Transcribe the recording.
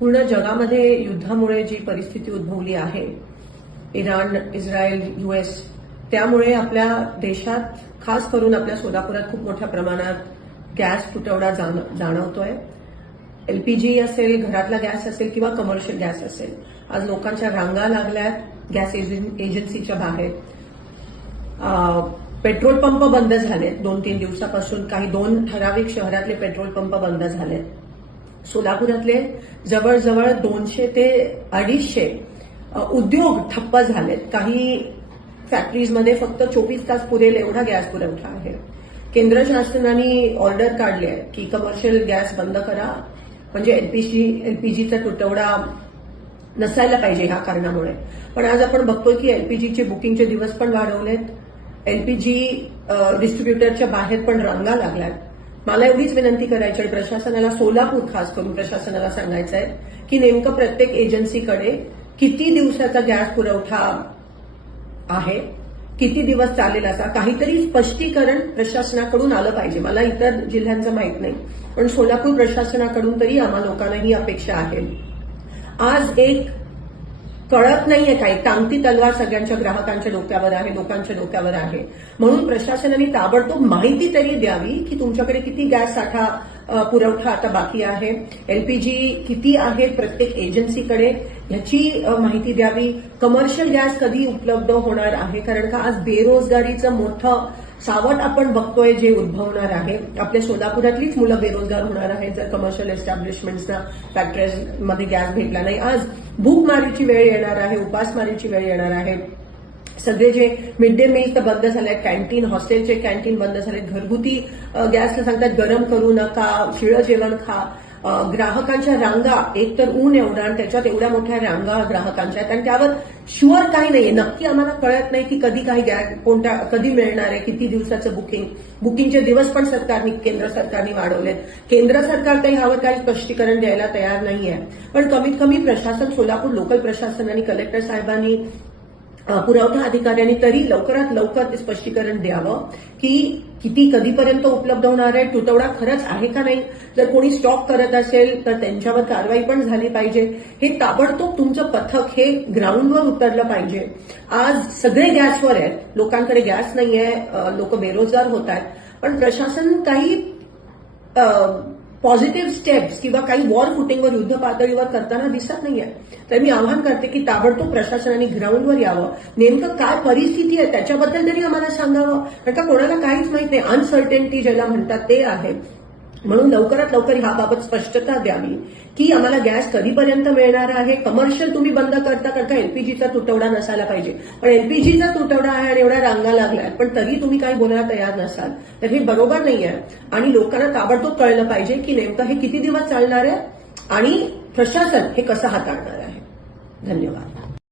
पूर्ण जगामध्ये युद्धामुळे जी परिस्थिती उद्भवली आहे, इराण, इस्रायल, यूएस, त्यामुळे आपल्या देशात खास करून आपल्या सोलापुरात खूप मोठ्या प्रमाणात गॅस तुटवडा जाणवतोय. एलपीजी असेल, घरातला गॅस असेल किंवा कमर्शियल गॅस असेल, आज लोकांच्या रांगा लागल्यात गॅस एजन्सीच्या बाहेर. पेट्रोल पंप बंद झालेत 2-3 दिवसापासून. काही 2 ठराविक शहरातले पेट्रोल पंप बंद झालेत. सोलापुरातले जवळजवळ 200 ते 250 उद्योग ठप्प झालेत. काही फॅक्टरीजमध्ये फक्त 24 तास पुरेल एवढा गॅस पुरवठा आहे. केंद्र शासनाने ऑर्डर काढली आहे की कमर्शियल गॅस बंद करा, म्हणजे एलपीजीचा तुटवडा नसायला पाहिजे ह्या कारणामुळे. पण आज आपण बघतोय की एलपीजीचे बुकिंगचे दिवस पण वाढवलेत. एलपीजी डिस्ट्रीब्युटरच्या बाहेर पण रांगा लागल्यात. मला एवढीच विनंती करायची आहे प्रशासनाला, सोलापूर खास करून प्रशासनाला सांगायचं आहे की नेमकं प्रत्येक एजन्सीकडे किती दिवसाचा गॅस पुरवठा आहे, किती दिवस चालेल, असा काहीतरी स्पष्टीकरण प्रशासनाकडून आलं पाहिजे. मला इतर जिल्ह्यांचं माहित नाही, पण सोलापूर प्रशासनाकडून तरी आम्हा लोकांना ही अपेक्षा आहे. आज एक कळत नाहीये काही, टांगती तलवार सगळ्यांच्या ग्राहकांच्या डोक्यावर आहे, लोकांच्या डोक्यावर आहे. म्हणून प्रशासनाने ताबडतोब माहिती तरी द्यावी की तुमच्याकडे किती गॅस साठा पुरवठा आता बाकी आहे, एलपीजी किती आहे प्रत्येक एजन्सीकडे, ह्याची माहिती द्यावी. कमर्शियल गॅस कधी उपलब्ध होणार आहे, कारण का आज बेरोजगारीचं मोठं सावट आपण बघतोय जे उद्भवणार आहे. आपल्या सोलापुरातलीच मुलं बेरोजगार होणार आहेत जर कमर्शियल एस्टॅब्लिशमेंट्सना, फॅक्टरीजमध्ये गॅस भेटला नाही. आज भूकमारीची वेळ येणार आहे, उपासमारीची वेळ येणार आहे. सगळे जे मिड डे मील तर बंद झाले आहेत, कॅन्टीन, हॉस्टेलचे कॅन्टीन बंद झालेत. घरगुती गॅसला सांगतात गरम करू नका, शिळं जेवण खा. ग्राहकांच्या रांगा, एक तर ऊन एवढा आणि त्याच्यात एवढ्या मोठ्या रांगा ग्राहकांच्या आहेत आणि त्यावर शुअर काही नाहीये. नक्की आम्हाला कळत नाही की कधी काही गॅस कधी मिळणार आहे, किती दिवसाचं बुकिंगचे दिवस पण केंद्र सरकारने वाढवलेत. केंद्र सरकार काही ह्यावर काही स्पष्टीकरण द्यायला तयार नाहीये. पण कमीत कमी प्रशासन, सोलापूर लोकल प्रशासनाने, कलेक्टर साहेबांनी, पुरवठा अधिकाऱ्यांनी तरी लवकरात लवकर स्पष्टीकरण द्यावं की किती कधीपर्यंत उपलब्ध होणार आहे, तुटवडा खरंच आहे का नाही. जर कोणी स्टॉक करत असेल तर त्यांच्यावर कारवाई पण झाली पाहिजे. हे ताबडतोब तुमचं पथक हे ग्राउंडवर उतरलं पाहिजे. आज सगळे गॅसवर आहेत, लोकांकडे गॅस नाहीये, लोक बेरोजगार होत आहेत. पण प्रशासन काही पॉझिटिव्ह स्टेप्स किंवा काही वॉर फुटिंगवर, युद्ध पातळीवर करताना दिसत नाहीये. तर मी आवाहन करते की ताबडतोब प्रशासनाने ग्राउंडवर यावं, नेमकं काय परिस्थिती आहे त्याच्याबद्दल तरी आम्हाला सांगावं. कारण का कोणाला काहीच माहित नाही, अनसर्टेनिटी ज्याला म्हणतात ते आहे. म्हणून लवकरात लवकर ह्याबाबत स्पष्टता द्यावी की आम्हाला गॅस कधीपर्यंत मिळणार आहे. कमर्शियल तुम्ही बंद करता कारण का एलपीजीचा तुटवडा नसायला पाहिजे, पण एलपीजीचा तुटवडा आहे आणि एवढ्या रांगा लागल्यात, पण तरी तुम्ही काही बोलायला तयार नसाल तर हे बरोबर नाहीये. आणि लोकांना ताबडतोब कळलं पाहिजे की नेमकं हे किती दिवस चालणार आहे आणि प्रशासन हे कसं हाताळणार आहे. धन्यवाद.